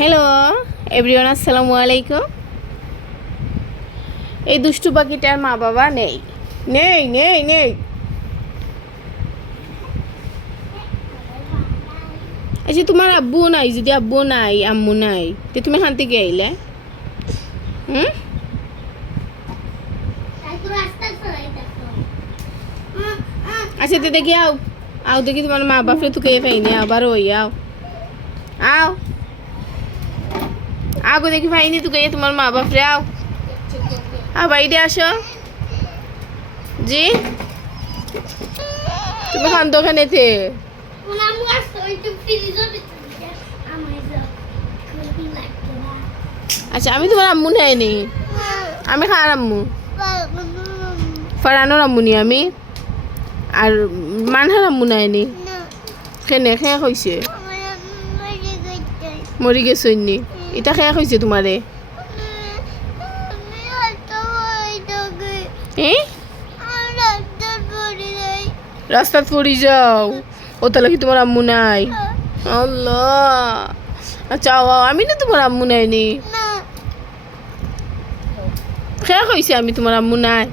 Hello everyone, আসসালামু আলাইকুম। এই দুষ্টু পাখিটার মা বাবা নেই নেই নেই নেই আচ্ছা, তোমার আব্বু নাই? যদি আব্বু নাই, আম্মু নাই, তো তুমি এখান থেকে আইলে? আচ্ছা, তো দেখি আও আও দেখি তোমার মা বাপরে তোকে পাইনি, আবার ওই আও আও আগো দেখি পাইনি তোকে তোমার মা বাপরে, আও বাইরে আসো। জি, তুমি খান দোকানেতে? আচ্ছা, আমি তোমার আম্মু নেয়নি, আমি খার আম্মু, ফারানোর আম্মু নি আমি, আর মানহার আম্মু নেয়নি। কেনে খেয়ে হয়েছে? মরি গেছে নি? এটা খেয়ে হয়েছে তোমারে? রাস্তাত পড়ি যাও, ও তাহলে কি তোমার আম্মু নাই? আল্লাহ, আচ্ছা আমি না তোমার আম্মু নাইনি, খেয়ে কইছে আমি তোমার আম্মু নাই।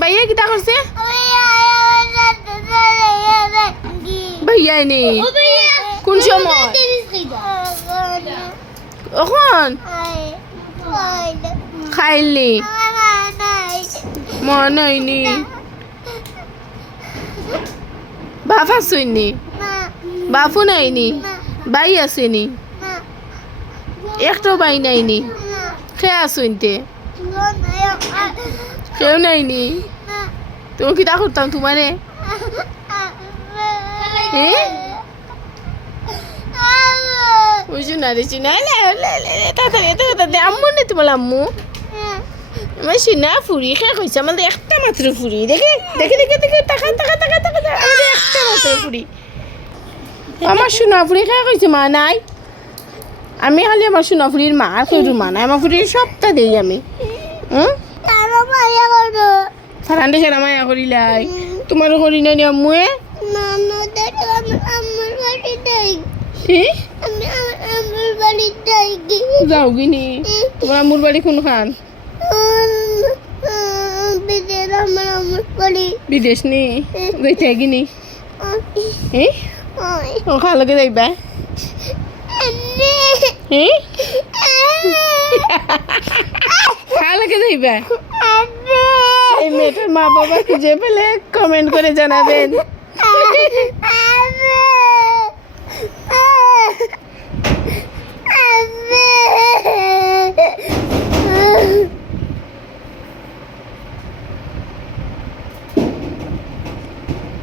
ভাইয়া কিতা করছে? ভাইয়া নি কোন সময়? এখন খাইলি? মা নাইনি, বাপ আসেনি? বাপু নাইনি? বাই আসেনি? একটাও বাই নাইনি? খেয়ে আসুনতে কেউ নাইনি? তুমি কিতা করতাম তোমারে? বুঝু না রে চিনা, আম্মু নেই তোমার আম্মু? আমার সিনা ফুরি খেয়ে কইছে, আমাদের একটা মাত্র ফুরি। দেখে দেখে দেখে দেখে টাকা টাকা টাকা টাকা, আমাদের একটা মাত্র ফুরি। আমার সোনা ফুরি খেয়ে কইছে মা নাই। আমি খালি আমার সোনা ফুরির মা, আর কইরু মা নাই। আমার ফুরির সবটা দেই আমি। ফারান দেখে মায়া করিলাই, তোমারও করি নাই আম্মুয়ে? যাও গিনি, তোমার আম্মুর বাড়ি কোনখান? বিদেশ নি যাইতে গিনি? ও খালকে যাইবা? খালকে যাইবা? এই মেয়েটার মা বাবা খুঁজে পেলে কমেন্ট করে জানাবেন।